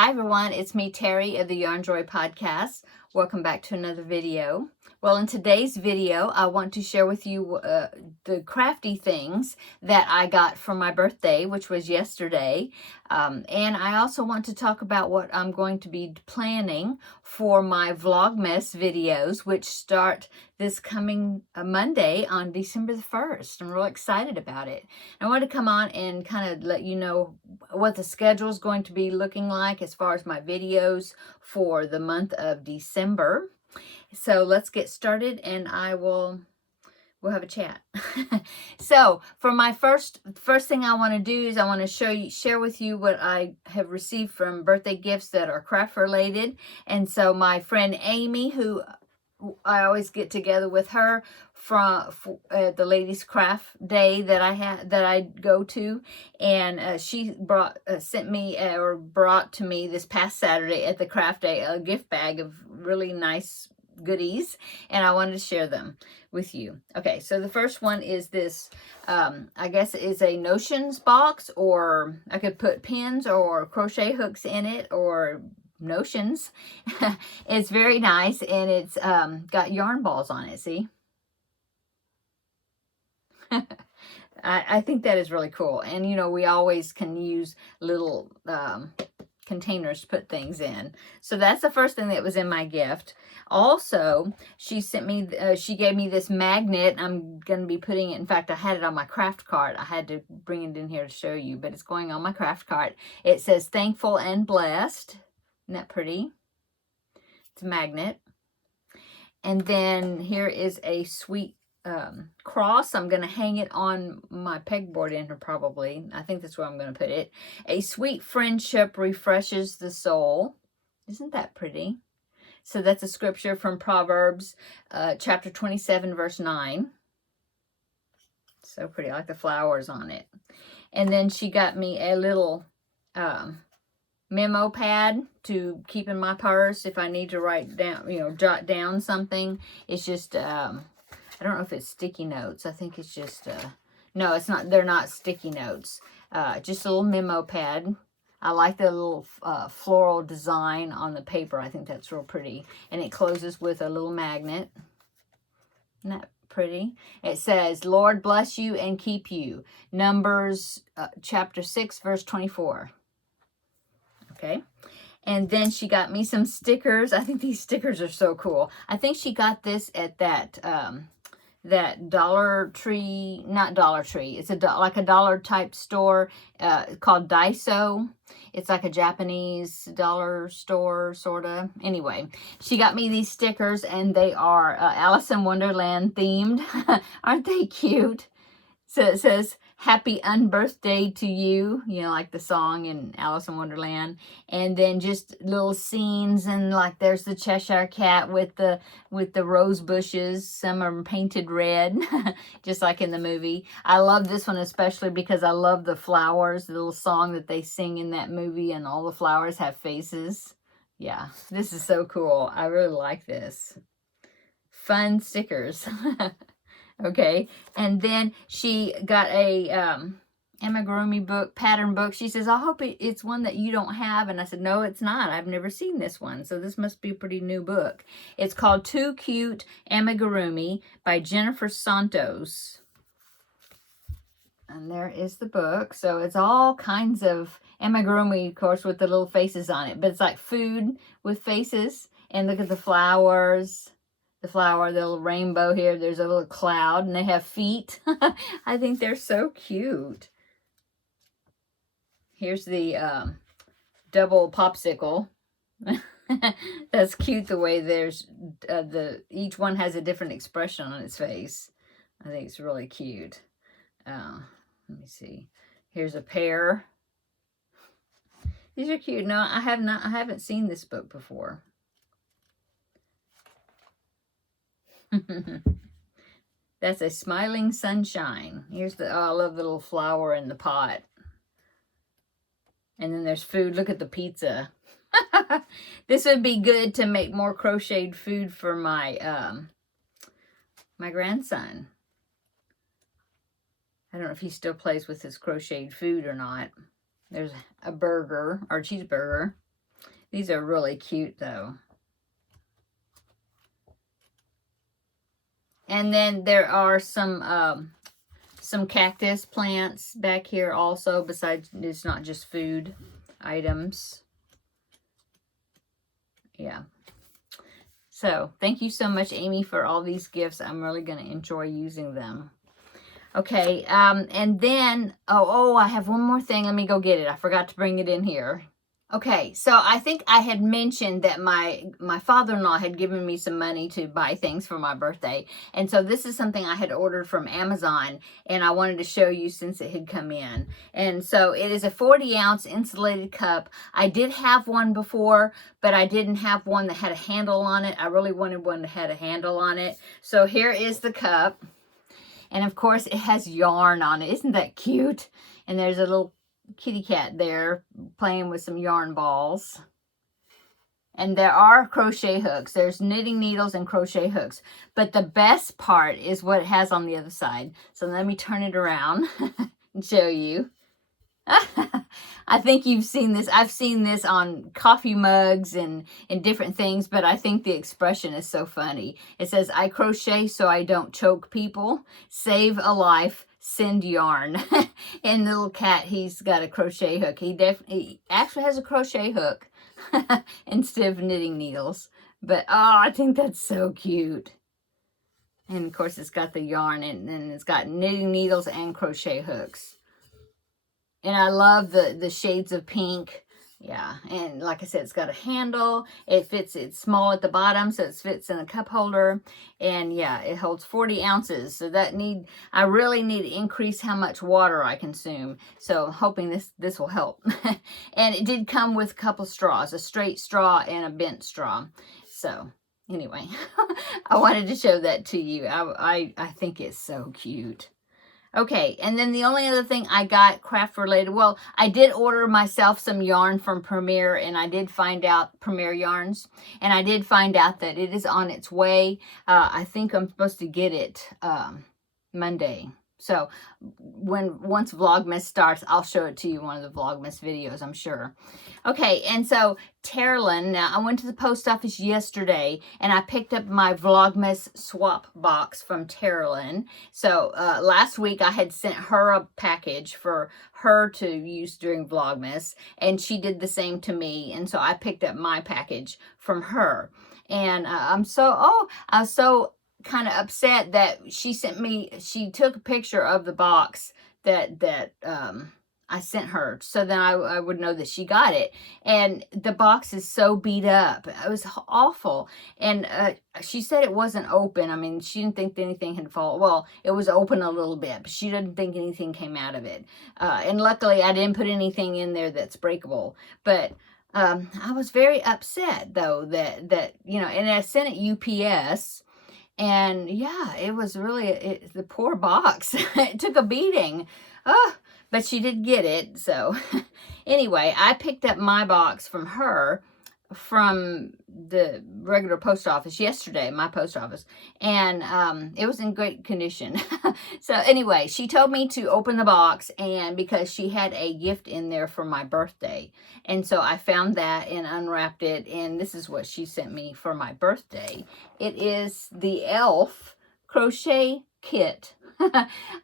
Hi everyone, it's me Terry of the Yarn Joy podcast. Welcome back to another video. Well, in today's video, I want to share with you the crafty things that I got for my birthday, which was yesterday. And I also want to talk about what I'm going to be planning for my Vlogmas videos, which start this coming Monday on December the 1st. I'm really excited about it. I want to come on and kind of let you know what the schedule is going to be looking like as far as my videos for the month of December. So let's get started and we'll have a chat. So for my first thing I want to do is I want to share with you what I have received from birthday gifts that are craft related. And so my friend Amy, who I always get together with her for the ladies craft day that I go to, and she brought to me this past Saturday at the craft day a gift bag of really nice goodies, and I wanted to share them with you. Okay, so the first one is this, I guess is a notions box, or I could put pins or crochet hooks in it, or notions. It's very nice, and it's got yarn balls on it. See? I think that is really cool. And you know, we always can use little containers to put things in. So that's the first thing that was in my gift. Also, she gave me this magnet. I'm going to be putting it, in fact, I had it on my craft cart. I had to bring it in here to show you, but it's going on my craft cart. It says thankful and blessed. Isn't that pretty? It's a magnet. And then here is a sweet cross. I'm going to hang it on my pegboard in here probably. I think that's where I'm going to put it. A sweet friendship refreshes the soul. Isn't that pretty? So that's a scripture from Proverbs chapter 27 verse 9. So pretty. I like the flowers on it. And then she got me a little memo pad to keep in my purse if I need to write down, jot down something. It's just I don't know if it's sticky notes. I think it's just, no, it's not. They're not sticky notes. Just a little memo pad. I like the little floral design on the paper. I think that's real pretty. And it closes with a little magnet. Isn't that pretty? It says, Lord bless you and keep you. Numbers chapter 6, verse 24. Okay. And then she got me some stickers. I think these stickers are so cool. I think she got this at that Dollar Tree, not Dollar Tree. It's like a dollar type store called Daiso. It's like a Japanese dollar store, sort of. Anyway, she got me these stickers, and they are Alice in Wonderland themed. Aren't they cute? So it says, happy unbirthday to you, like the song in Alice in Wonderland. And then just little scenes, and like there's the Cheshire Cat with the rose bushes. Some are painted red, just like in the movie. I love this one especially because I love the flowers, the little song that they sing in that movie, and all the flowers have faces. Yeah, this is so cool. I really like this. Fun stickers. Okay, and then she got a amigurumi book, pattern book. She says, I hope it's one that you don't have. And I said, no, it's not. I've never seen this one. So this must be a pretty new book. It's called Too Cute Amigurumi by Jennifer Santos. And there is the book. So it's all kinds of amigurumi, of course, with the little faces on it. But it's like food with faces. And look at the flowers. The flower, the little rainbow here. There's a little cloud, and they have feet. I think they're so cute. Here's the double popsicle. That's cute the way there's each one has a different expression on its face. I think it's really cute. Let me see. Here's a pear. These are cute. No, I haven't seen this book before. That's a smiling sunshine. Here's I love the little flower in the pot. And then there's food. Look at the pizza. This would be good to make more crocheted food for my my grandson. I don't know if he still plays with his crocheted food or not. There's a burger or cheeseburger. These are really cute though. And then there are some cactus plants back here also, besides it's not just food items. Yeah. So thank you so much, Amy, for all these gifts. I'm really going to enjoy using them. Okay, and then, I have one more thing. Let me go get it. I forgot to bring it in here. Okay, so I think I had mentioned that my father-in-law had given me some money to buy things for my birthday. And so this is something I had ordered from Amazon, and I wanted to show you since it had come in. And so it is a 40-ounce insulated cup. I did have one before, but I didn't have one that had a handle on it. I really wanted one that had a handle on it. So here is the cup. And of course, it has yarn on it. Isn't that cute? And there's a little kitty cat there playing with some yarn balls. And there are crochet hooks. There's knitting needles and crochet hooks. But the best part is what it has on the other side. So let me turn it around and show you. I think you've seen this. I've seen this on coffee mugs and different things, but I think the expression is so funny. It says, I crochet so I don't choke people, save a life, send yarn. And the little cat, he's got a crochet hook. He actually has a crochet hook instead of knitting needles. But, I think that's so cute. And, of course, it's got the yarn, and it's got knitting needles and crochet hooks. And I love the shades of pink. Yeah, and like I said, it's got a handle. It's small at the bottom, so it fits in a cup holder. And yeah, it holds 40 ounces. So I really need to increase how much water I consume. So I'm hoping this will help. And it did come with a couple straws, a straight straw and a bent straw. So anyway, I wanted to show that to you. I think it's so cute. Okay, and then the only other thing I got craft related, well, I did order myself some yarn from Premier, and I did find out, Premier Yarns, and I did find out that it is on its way. I think I'm supposed to get it Monday. So once Vlogmas starts, I'll show it to you in one of the Vlogmas videos, I'm sure. Okay, and so Terri, now I went to the post office yesterday and I picked up my Vlogmas swap box from Terri. So last week I had sent her a package for her to use during Vlogmas, and she did the same to me, and so I picked up my package from her. And I was so kind of upset that she took a picture of the box that I sent her, so then I would know that she got it. And the box is so beat up. It was awful. And she said it wasn't open. I mean, she didn't think anything had fallen. Well, it was open a little bit, but she didn't think anything came out of it. And luckily, I didn't put anything in there that's breakable. But I was very upset, though, that and I sent it UPS. And yeah, it was really the poor box. It took a beating. But she did get it. So anyway, I picked up my box from her from the regular post office yesterday, my post office, and it was in great condition. So anyway, she told me to open the box, and because she had a gift in there for my birthday, and so I found that and unwrapped it, and this is what she sent me for my birthday. It is the Elf crochet kit.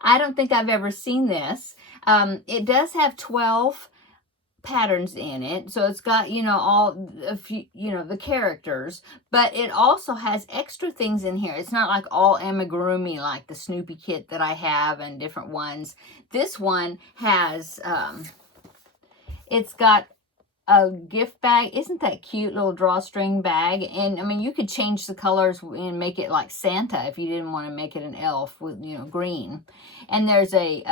I don't think I've ever seen this. It does have 12 patterns in it, so it's got the characters, but it also has extra things in here. It's not like all amigurumi like the Snoopy kit that I have and different ones. This one has it's got a gift bag. Isn't that cute, little drawstring bag? And I mean, you could change the colors and make it like Santa if you didn't want to make it an elf with green. And there's a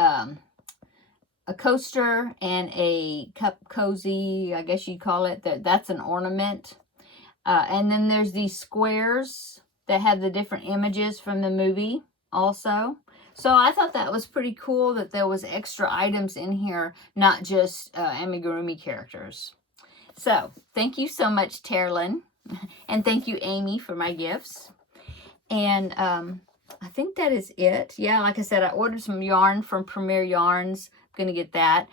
coaster and a cup cozy, I guess you'd call it. That's an ornament. And then there's these squares that have the different images from the movie also. So I thought that was pretty cool that there was extra items in here, not just amigurumi characters. So thank you so much, Terri, and thank you, Amy, for my gifts. And I think that is it. Yeah, like I said, I ordered some yarn from Premier Yarns. Going to get that.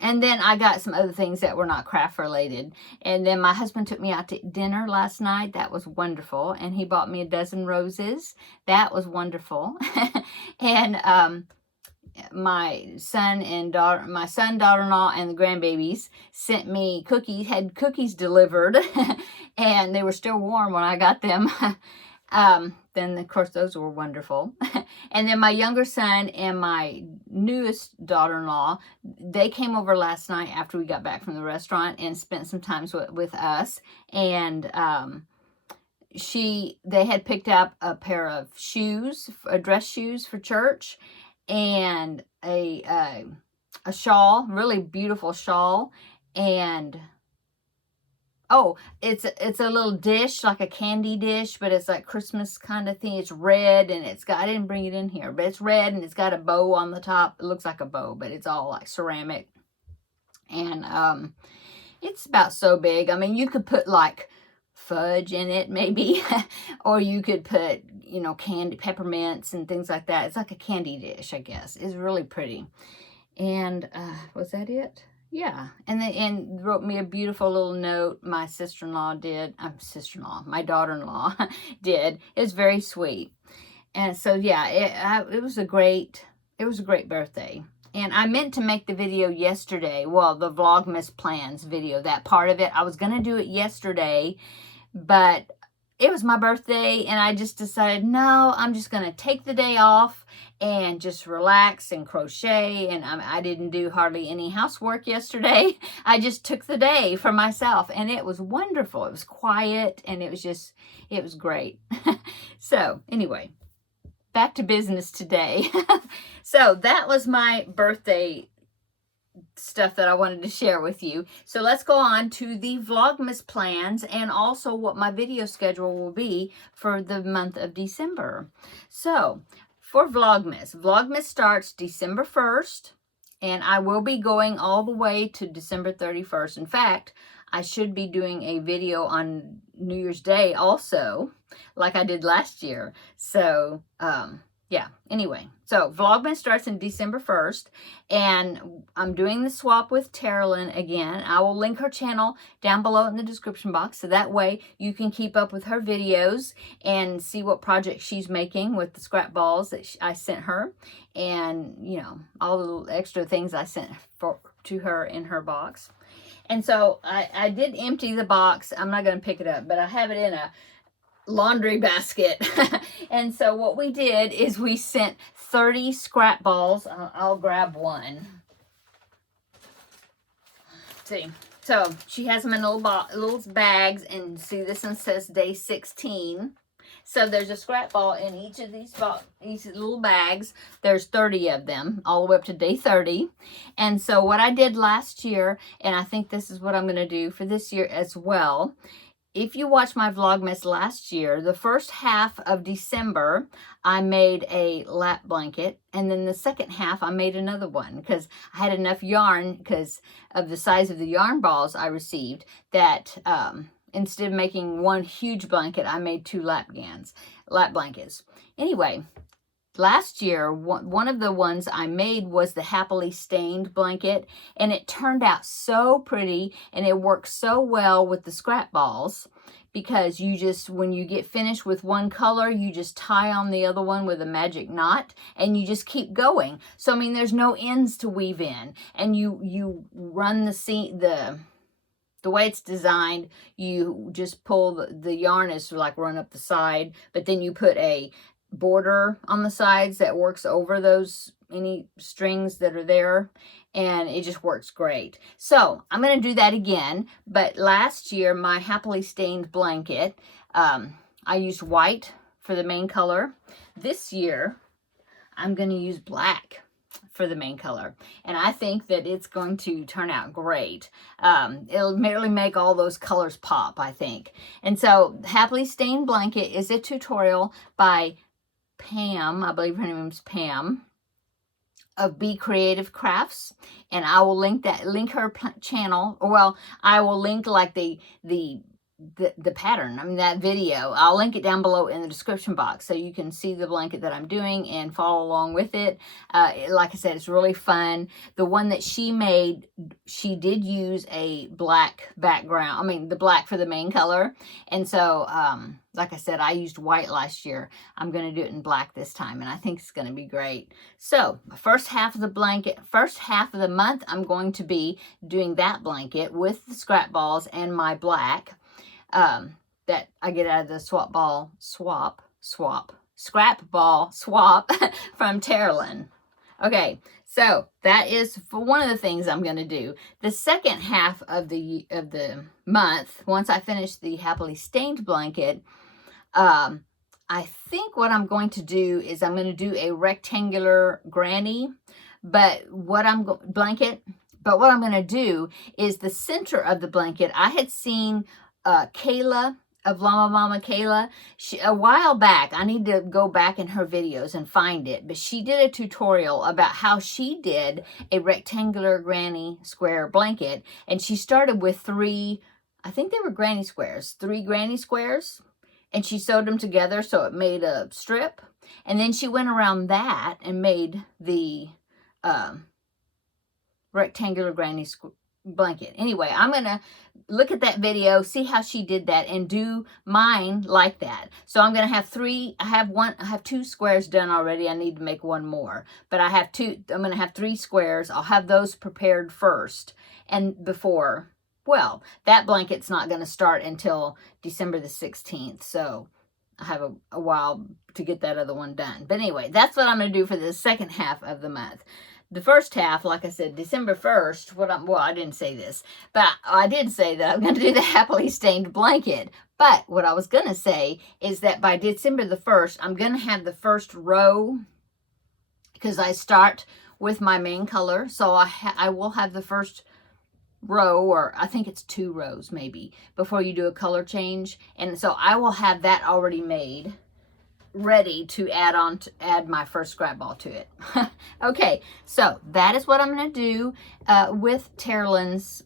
And then I got some other things that were not craft related. And then my husband took me out to dinner last night. That was wonderful. And he bought me a dozen roses. That was wonderful. And my son, daughter-in-law, and the grandbabies sent me cookies, had cookies delivered. And they were still warm when I got them. Then of course those were wonderful. And then my younger son and my newest daughter-in-law, they came over last night after we got back from the restaurant and spent some time with us. And they had picked up a pair of shoes, dress shoes for church, and a shawl, really beautiful shawl, and oh, it's a little dish, like a candy dish, but it's like Christmas kind of thing. It's red, and it's got, I didn't bring it in here, but it's red, and it's got a bow on the top. It looks like a bow, but it's all like ceramic. And it's about so big. I mean, you could put like fudge in it maybe, or you could put, you know, candy, peppermints and things like that. It's like a candy dish, I guess. It's really pretty. And was that it? Yeah. And wrote me a beautiful little note. My sister-in-law did. My daughter-in-law did. It was very sweet. And so yeah, it was a great birthday. And I meant to make the video yesterday. Well, the Vlogmas plans video, that part of it. I was going to do it yesterday, but it was my birthday, and I just decided, no, I'm just going to take the day off and just relax and crochet. And I didn't do hardly any housework yesterday. I just took the day for myself, and it was wonderful. It was quiet, and it was great. So anyway, back to business today. So that was my birthday stuff that I wanted to share with you. So let's go on to the Vlogmas plans and also what my video schedule will be for the month of December. So for Vlogmas starts December 1st, and I will be going all the way to December 31st. In fact, I should be doing a video on New Year's Day also, like I did last year. So, yeah, anyway, so Vlogmas starts in December 1st, and I'm doing the swap with Terri again. I will link her channel down below in the description box, so that way you can keep up with her videos and see what projects she's making with the scrap balls that I sent her, and, you know, all the little extra things I sent to her in her box. And so I did empty the box. I'm not going to pick it up, but I have it in a laundry basket. And so what we did is we sent 30 scrap balls. I'll grab one. See, so she has them in little bags, and see, this one says day 16. So there's a scrap ball in each of these little bags. There's 30 of them, all the way up to day 30. And so what I did last year, and I think this is what I'm going to do for this year as well. If you watched my Vlogmas last year, the first half of December, I made a lap blanket. And then the second half, I made another one because I had enough yarn because of the size of the yarn balls I received that instead of making one huge blanket, I made 2 lap blankets. Anyway, last year, one of the ones I made was the Happily Stained blanket, and it turned out so pretty, and it works so well with the scrap balls because you just, when you get finished with one color, you just tie on the other one with a magic knot, and you just keep going. So, I mean, there's no ends to weave in, and you run the way it's designed, you just pull the yarn is like run up the side, but then you put a border on the sides that works over any strings that are there, and it just works great. So I'm going to do that again, but last year my Happily Stained blanket, I used white for the main color. This year I'm going to use black for the main color, and I think that it's going to turn out great. It'll merely make all those colors pop, I think. And so Happily Stained blanket is a tutorial by Pam, I believe her name is Pam, of Be Creative Crafts, and I will link her channel, or well, I will link like the the pattern, I mean, that video. I'll link it down below in the description box so you can see the blanket that I'm doing and follow along with it. Like I said, it's really fun. The one that she made, she did use a black background. I mean, the black for the main color. And so, like I said, I used white last year. I'm going to do it in black this time, and I think it's going to be great. So, first half of the blanket, first half of the month, I'm going to be doing that blanket with the scrap balls and my black. That I get out of the scrap ball swap from Terri. Okay, so that is for one of the things I'm going to do. The second half of the month, once I finish the Happily Stained blanket, I think what I'm going to do is I'm going to do a rectangular granny, but what I'm going to do is the center of the blanket. I had seen Kayla of Llama Mama Kayla, a while back. I need to go back in her videos and find it, but she did a tutorial about how she did a rectangular granny square blanket, and she started with three, I think they were granny squares, 3 granny squares, and she sewed them together so it made a strip, and then she went around that and made the rectangular granny blanket. Anyway, I'm going to look at that video, see how she did that, and do mine like that. So I'm going to have 3, I have 2 squares done already. I need to make one more, but I'm going to have 3 squares. I'll have those prepared first, and before, well, that blanket's not going to start until December the 16th, so I have a while to get that other one done. But anyway, that's what I'm going to do for the second half of the month. The first half, like I said, December 1st, well, I didn't say this, but I did say that I'm going to do the Happily Stained blanket. But what I was going to say is that by December the 1st, I'm going to have the first row, because I start with my main color. So I will have the first row, or I think it's 2 rows maybe, before you do a color change. And so I will have that already made, ready to add my first scrap ball to it. Okay, so that is what I'm going to do with Terri's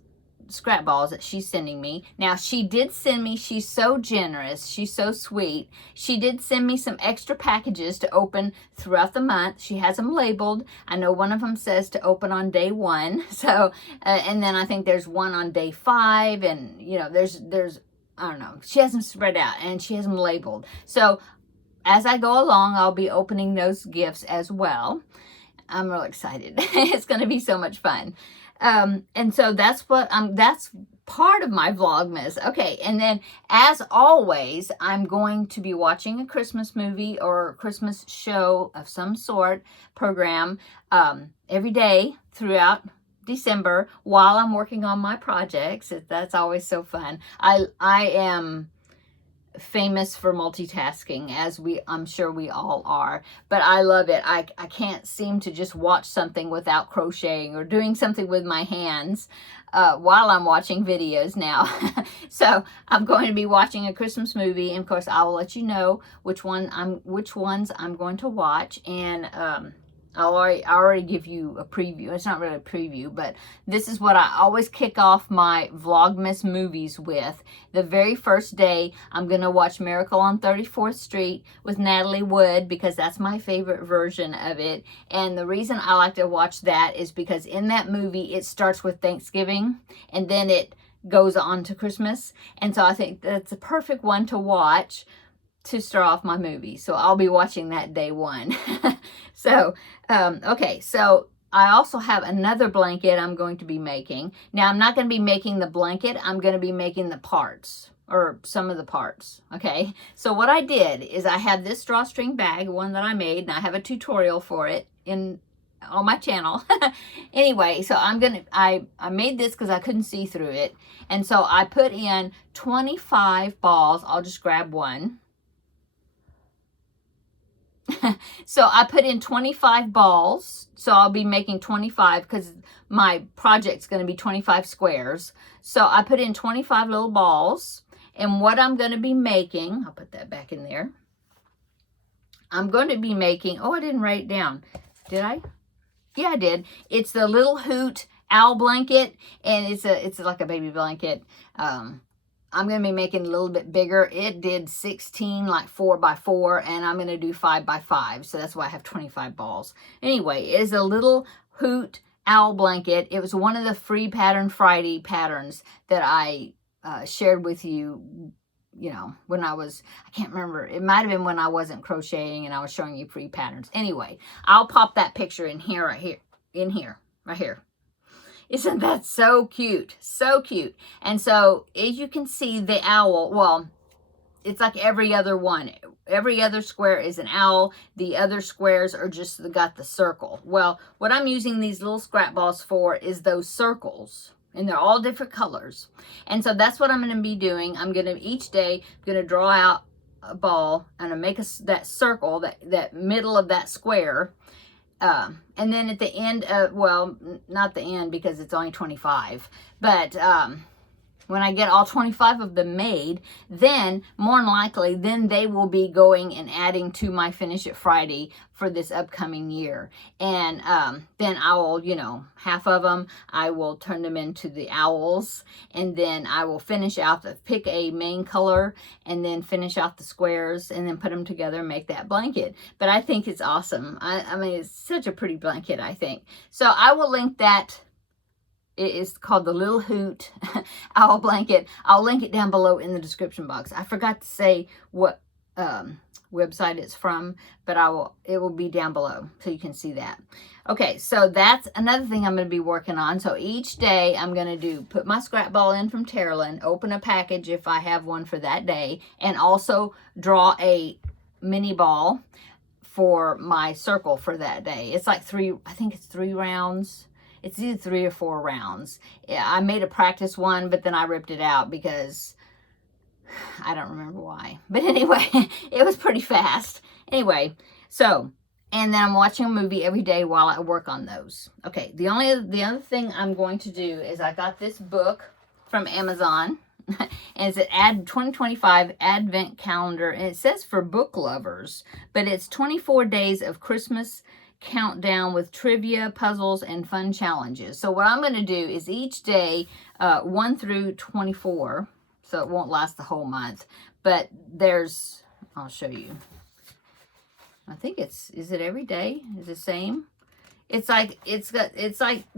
scrap balls that she's sending me. Now, she did send me, she's so generous, she's so sweet, she did send me some extra packages to open throughout the month. She has them labeled. I know one of them says to open on day 1, so and then I think there's one on day 5, and you know, there's I don't know, she has them spread out and she has them labeled. So as I go along, I'll be opening those gifts as well. I'm real excited. It's going to be so much fun. And so that's part of my Vlogmas. Okay, and then as always, I'm going to be watching a Christmas movie or a Christmas show of some sort, program, every day throughout December while I'm working on my projects. That's always so fun. I am famous for multitasking, as I'm sure we all are, but I love it. I can't seem to just watch something without crocheting or doing something with my hands while I'm watching videos now. So I'm going to be watching a Christmas movie, and of course I will let you know which ones I'm going to watch, and I already give you a preview. It's not really a preview, but this is what I always kick off my Vlogmas movies with. The very first day, I'm going to watch Miracle on 34th Street with Natalie Wood, because that's my favorite version of it. And the reason I like to watch that is because in that movie, it starts with Thanksgiving, and then it goes on to Christmas. And so I think that's a perfect one to watch to start off my movie. So I'll be watching that day 1. So, okay, so I also have another blanket I'm going to be making. Now, I'm not going to be making the blanket. I'm going to be making the parts, or some of the parts, okay? So what I did is I have this drawstring bag, one that I made, and I have a tutorial for it on my channel. Anyway, so I made this because I couldn't see through it. And so I put in 25 balls. I'll just grab one. So I put in 25 balls, so I'll be making 25 because my project's going to be 25 squares. So I put in 25 little balls, and what I'm going to be making, I'll put that back in there. I'm going to be making, oh, I didn't write it down. Did I? Yeah, I did. It's the Little Hoot owl blanket, and it's like a baby blanket. I'm going to be making it a little bit bigger. It did 16, like 4 by 4, and I'm going to do 5 by 5. So that's why I have 25 balls. Anyway, it is a little hoot owl blanket. It was one of the free Pattern Friday patterns that I shared with you, you know, when I can't remember. It might have been when I wasn't crocheting and I was showing you free patterns. Anyway, I'll pop that picture in here, right here. Isn't that so cute? So cute. And so, as you can see, the owl, well, it's like every other one. Every other square is an owl. The other squares are just got the circle. Well, what I'm using these little scrap balls for is those circles. And they're all different colors. And so that's what I'm going to be doing. I'm going to, each day, I'm going to draw out a ball and make that circle, that middle of that square. And then at the end of, well, not the end because it's only 25, but when I get all 25 of them made, then more than likely, then they will be going and adding to my Finish It Friday for this upcoming year. And then I will, you know, half of them, I will turn them into the owls, and then I will finish out pick a main color, and then finish out the squares, and then put them together and make that blanket. But I think it's awesome. I mean, it's such a pretty blanket, I think. So I will link that. It is called the Little Hoot Owl Blanket. I'll link it down below in the description box. I forgot to say what website it's from, but it will be down below so you can see that. Okay, so that's another thing I'm going to be working on. So each day I'm going to put my scrap ball in from Terri, open a package if I have one for that day, and also draw a mini ball for my circle for that day. It's like I think it's 3 rounds. It's either 3 or 4 rounds. I made a practice one, but then I ripped it out because I don't remember why. But anyway, it was pretty fast. Anyway, so, and then I'm watching a movie every day while I work on those. Okay, the other thing I'm going to do is I got this book from Amazon. And it's an 2025 Advent Calendar. And it says for book lovers, but it's 24 days of Christmas countdown with trivia, puzzles, and fun challenges. So what I'm going to do is each day 1 through 24, so it won't last the whole month, but I'll show you. I think is it every day? Is it the same? It's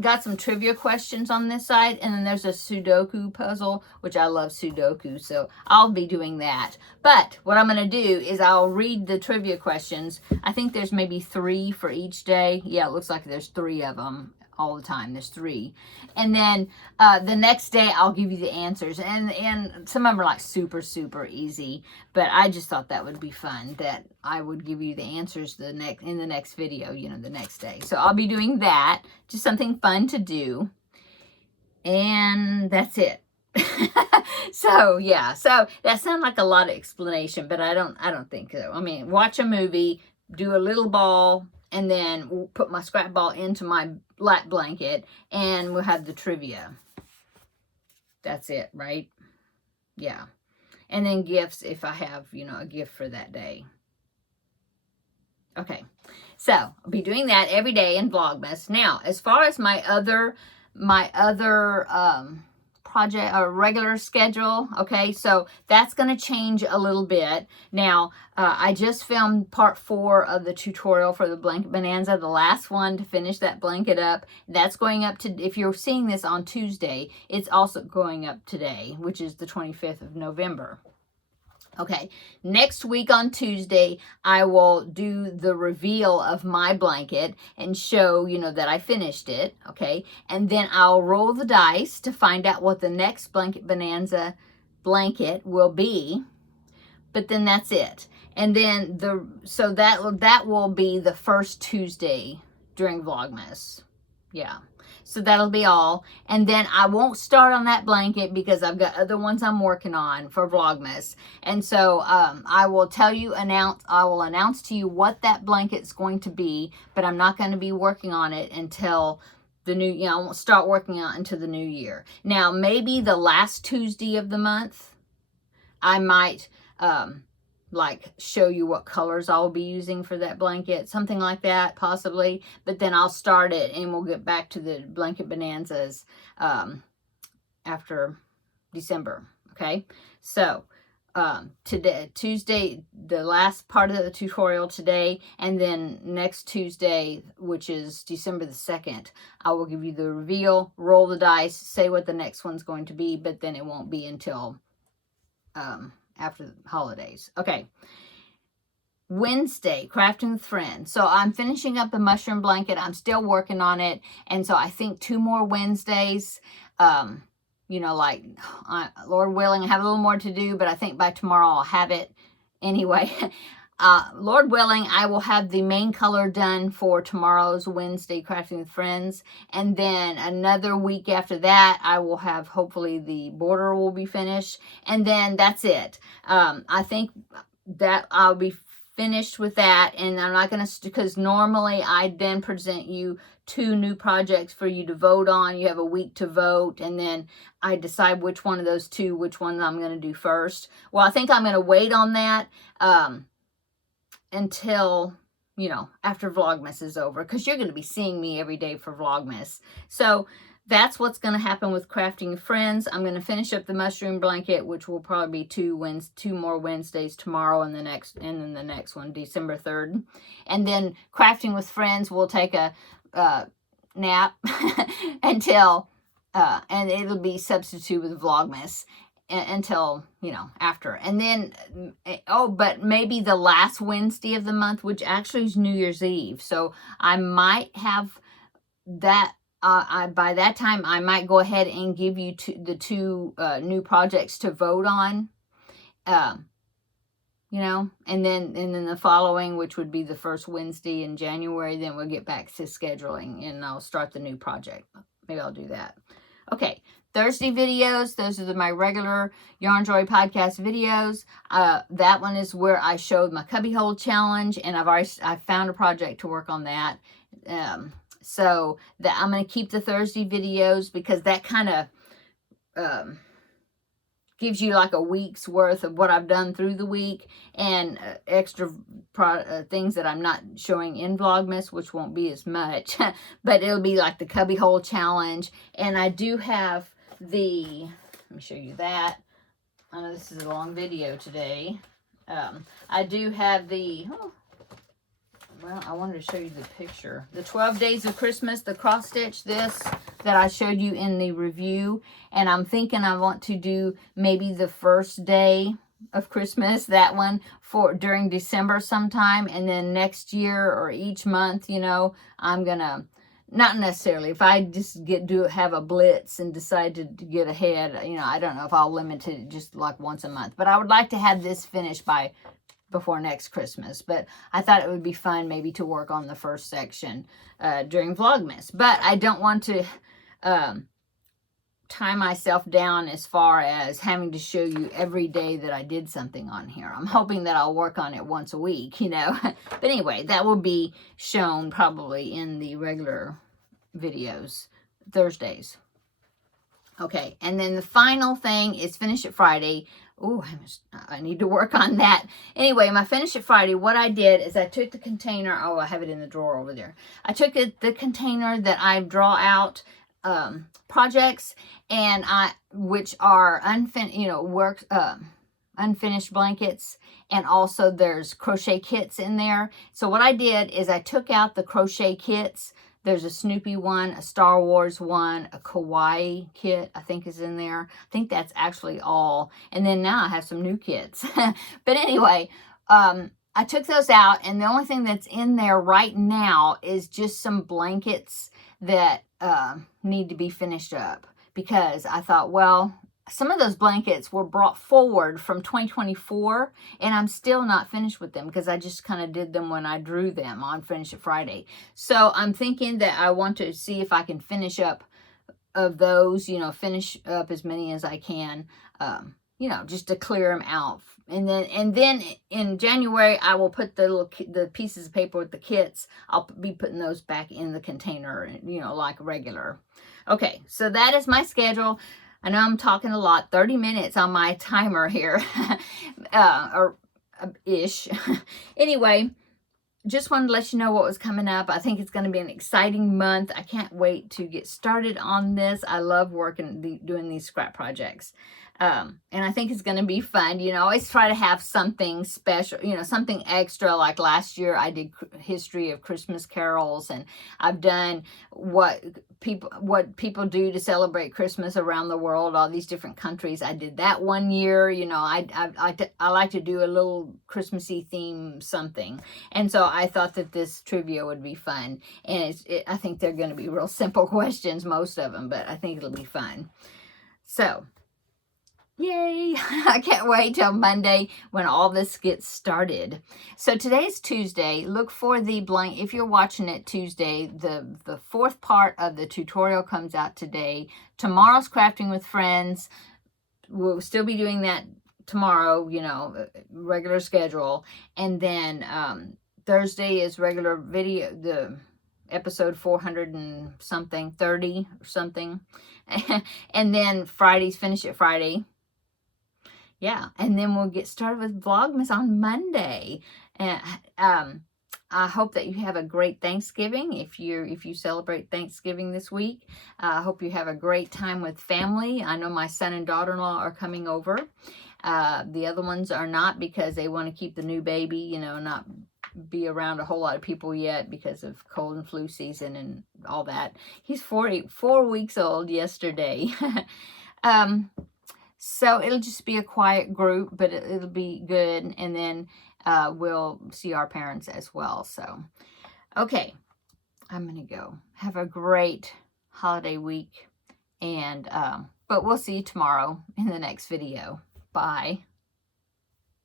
got some trivia questions on this side, and then there's a Sudoku puzzle, which I love Sudoku, so I'll be doing that. But what I'm going to do is I'll read the trivia questions. I think there's maybe 3 for each day. Yeah, it looks like there's 3 of them all the time. There's 3. And then the next day I'll give you the answers. And some of them are like super, super easy. But I just thought that would be fun, that I would give you the answers in the next video, you know, the next day. So I'll be doing that. Just something fun to do. And that's it. So yeah, so that sounds like a lot of explanation, but I don't think so. I mean, watch a movie, do a little ball, and then we'll put my scrap ball into my lap blanket, and we'll have the trivia. That's it, right? Yeah. And then gifts if I have, you know, a gift for that day. Okay. So I'll be doing that every day in Vlogmas. Now, as far as my other project or regular schedule, okay, so that's going to change a little bit. Now I just filmed part 4 of the tutorial for the blanket bonanza, the last one to finish that blanket up. That's going up to, if you're seeing this on Tuesday, it's also going up today, which is the 25th of November. Okay, next week on Tuesday, I will do the reveal of my blanket and show, you know, that I finished it, okay? And then I'll roll the dice to find out what the next Blanket Bonanza blanket will be. But then that's it. And then that will be the first Tuesday during Vlogmas. Yeah. So that'll be all. And then I won't start on that blanket because I've got other ones I'm working on for Vlogmas. And so I will announce to you what that blanket's going to be, but I'm not going to be working on it until the new, I won't start working on it until the new year. Now, maybe the last Tuesday of the month, I might like show you what colors I'll be using for that blanket, something like that, possibly. But then I'll start it and we'll get back to the blanket bonanzas after December. Okay, so today, Tuesday, the last part of the tutorial today, and then next Tuesday, which is December the 2nd, I will give you the reveal, roll the dice, say what the next one's going to be, but then it won't be until after the holidays. Okay. Wednesday, crafting with friends. So I'm finishing up the mushroom blanket. I'm still working on it. And so I think 2 more Wednesdays, you know, like, Lord willing, I have a little more to do, but I think by tomorrow I'll have it. Anyway, Lord willing, I will have the main color done for tomorrow's Wednesday Crafting with Friends. And then another week after that, I will have, hopefully, the border will be finished. And then that's it. I think that I'll be finished with that, and I'm not going to, because normally I then present you 2 new projects for you to vote on. You have a week to vote, and then I decide which one of those 2, which one I'm going to do first. Well, I think I'm going to wait on that until, you know, after Vlogmas is over, because you're going to be seeing me every day for Vlogmas. So that's what's going to happen with Crafting with Friends. I'm going to finish up the mushroom blanket, which will probably be 2 more Wednesdays tomorrow, and then the next one, December 3rd. And then Crafting with Friends will take a nap until, and it'll be substitute with Vlogmas until, you know, after. And then, oh, but maybe the last Wednesday of the month, which actually is New Year's Eve. So I might have that. By that time, I might go ahead and give you the 2 new projects to vote on, you know, and then the following, which would be the first Wednesday in January, then we'll get back to scheduling, and I'll start the new project. Maybe I'll do that. Okay, Thursday videos, those are my regular Yarn Joy podcast videos. That one is where I showed my cubbyhole challenge, and I found a project to work on that. So that I'm going to keep the Thursday videos, because that kind of gives you like a week's worth of what I've done through the week, and extra things that I'm not showing in Vlogmas, which won't be as much, but it'll be like the cubbyhole challenge. And I do have the, let me show you that. I know this is a long video today. I do have the, well, I wanted to show you the picture. The 12 Days of Christmas, the cross stitch, this that I showed you in the review. And I'm thinking I want to do maybe the first day of Christmas, that one, for during December sometime. And then next year or each month, you know, I'm going to, not necessarily, if I just have a blitz and decide to get ahead, you know, I don't know if I'll limit it just like once a month. But I would like to have this finished before next Christmas, but I thought it would be fun maybe to work on the first section during Vlogmas. But I don't want to tie myself down as far as having to show you every day that I did something on here. I'm hoping that I'll work on it once a week, you know. But anyway, that will be shown probably in the regular videos Thursdays. Okay, and then the final thing is Finish It Friday. Oh, I need to work on that. Anyway, my Finish It Friday, what I did is I took the container. Oh, I have it in the drawer over there. I took the container that I draw out projects, and which are unfinished blankets, and also there's crochet kits in there. So what I did is I took out the crochet kits. There's a Snoopy one, a Star Wars one, a Kawaii kit, I think is in there. I think that's actually all. And then now I have some new kits. But anyway, I took those out, and the only thing that's in there right now is just some blankets that need to be finished up. Because I thought, well, some of those blankets were brought forward from 2024, and I'm still not finished with them because I just kind of did them when I drew them on Finish It Friday. So I'm thinking that I want to see if I can finish up of those, you know, finish up as many as I can, you know, just to clear them out. And then in January, I will put the pieces of paper with the kits. I'll be putting those back in the container, you know, like regular. Okay, so that is my schedule. I know I'm talking a lot, 30 minutes on my timer here, or ish. Anyway, just wanted to let you know what was coming up. I think it's going to be an exciting month. I can't wait to get started on this. I love doing these scrap projects. And I think it's going to be fun. You know, I always try to have something special, you know, something extra. Like last year I did history of Christmas carols, and I've done what people do to celebrate Christmas around the world, all these different countries. I did that one year. You know, I like to do a little Christmassy theme something. And so I thought that this trivia would be fun. And I think they're going to be real simple questions, most of them, but I think it'll be fun. So, yay! I can't wait till Monday when all this gets started. So today's Tuesday. Look for the blank. If you're watching it Tuesday, the fourth part of the tutorial comes out today. Tomorrow's Crafting with Friends. We'll still be doing that tomorrow, you know, regular schedule. And then Thursday is regular video, the episode 400 and something, 30 or something. And then Friday's Finish It Friday. Yeah, and then we'll get started with Vlogmas on Monday. And I hope that you have a great Thanksgiving. If you celebrate Thanksgiving this week, I hope you have a great time with family. I know my son and daughter-in-law are coming over. The other ones are not, because they want to keep the new baby, you know, not be around a whole lot of people yet because of cold and flu season and all that. He's 4 weeks old yesterday. So it'll just be a quiet group, but it'll be good. And then we'll see our parents as well. So, okay, I'm going to go. Have a great holiday week. And but we'll see you tomorrow in the next video. Bye.